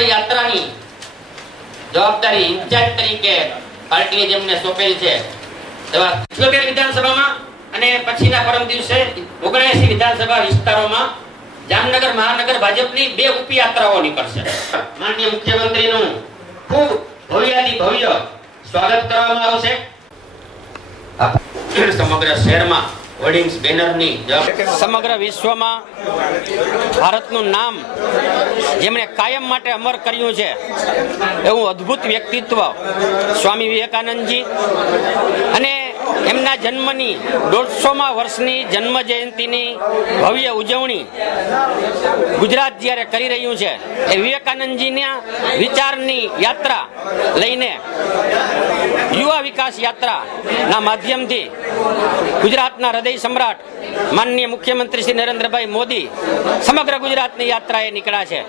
યાત્રાની જવાબદારી ઇન્ચાર્જ તરીકે પાર્ટીએ જેમને સોંપેલ છે સિત્યોતેર વિધાનસભામાં અને પછીના પરમ દિવસે ઓગણસી વિધાનસભા વિસ્તારોમાં જામનગર, મહાનગર ભાજપની બે ઉપયાત્રાઓ નીકળશે. માનનીય મુખ્યમંત્રીનું ખૂબ ભવ્યાથી ભવ્ય સ્વાગત કરવામાં આવશે સમગ્ર શહેરમાં સમગ્ર વિશ્વમાં ભારતનું નામ જેમણે કાયમ માટે અમર કર્યું છે. એવું અદ્ભુત વ્યક્તિત્વ સ્વામી વિવેકાનંદજી અને એમના જન્મની દોઢસોમાં વર્ષની જન્મ જયંતિની ભવ્ય ઉજવણી ગુજરાત જ્યારે કરી રહ્યું છે, એ વિવેકાનંદજીના વિચારની યાત્રા લઈને વિકાસ યાત્રા ના માધ્યમથી ગુજરાતના હૃદય સમ્રાટ માનનીય મુખ્યમંત્રી શ્રી નરેન્દ્રભાઈ મોદી સમગ્ર ગુજરાતની યાત્રાએ નીકળ્યા છે.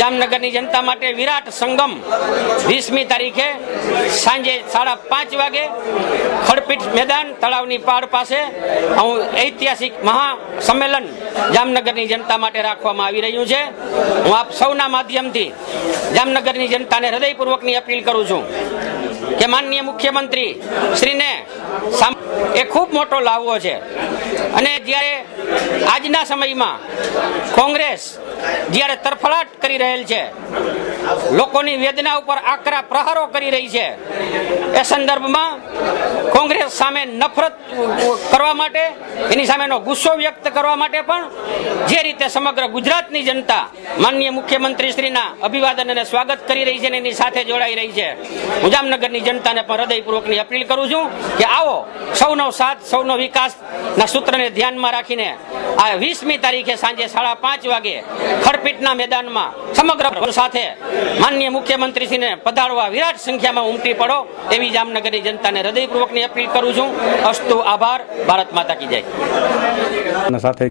જામનગરની જનતા માટે વિરાટ સંગમ વીસમી તારીખે સાંજે સાડા પાંચ વાગે ખડપીઠ મેદાન તળાવની પાડ પાસે હું ઐતિહાસિક મહા સંમેલન જામનગરની જનતા માટે રાખવામાં આવી રહ્યું છે. હું આપ સૌના માધ્યમથી જામનગરની જનતાને હૃદયપૂર્વકની અપીલ કરું છું કે માનનીય મુખ્યમંત્રી શ્રીને એ ખૂબ મોટો લાવવો છે. અને જ્યારે આજના સમયમાં કોંગ્રેસ જ્યારે તરફડાટ કરી રહેલ છે, લોકોની વેદના ઉપર આકરા પ્રહારો કરી રહી છે એ સંદર્ભમાં કોંગ્રેસ સામે નફરત કરવા માટે, એની સામેનો ગુસ્સો વ્યક્ત કરવા માટે પણ જે રીતે સમગ્ર ગુજરાતની જનતા માનનીય મુખ્યમંત્રી શ્રીના અભિવાદન અને સ્વાગત કરી રહી છે અને એની સાથે જોડાઈ રહી છે, હું જામનગરની જનતાને પણ હૃદયપૂર્વકની અપીલ કરું છું કે આવો સૌનો સાથ, સૌનો વિકાસના સૂત્રને ધ્યાનમાં રાખીને આ વીસમી તારીખે સાંજે સાડા પાંચ વાગે ખડપીટના મેદાનમાં સમગ્ર સાથે માનનીય મુખ્યમંત્રીશ્રીને પધારવા વિરાટ સંખ્યામાં ઉમટી પડો એવી જામનગરની જનતાને હૃદયપૂર્વકની અપીલ કરું છું. અસ્તુ આભાર. ભારત માતા કી જય. સાથે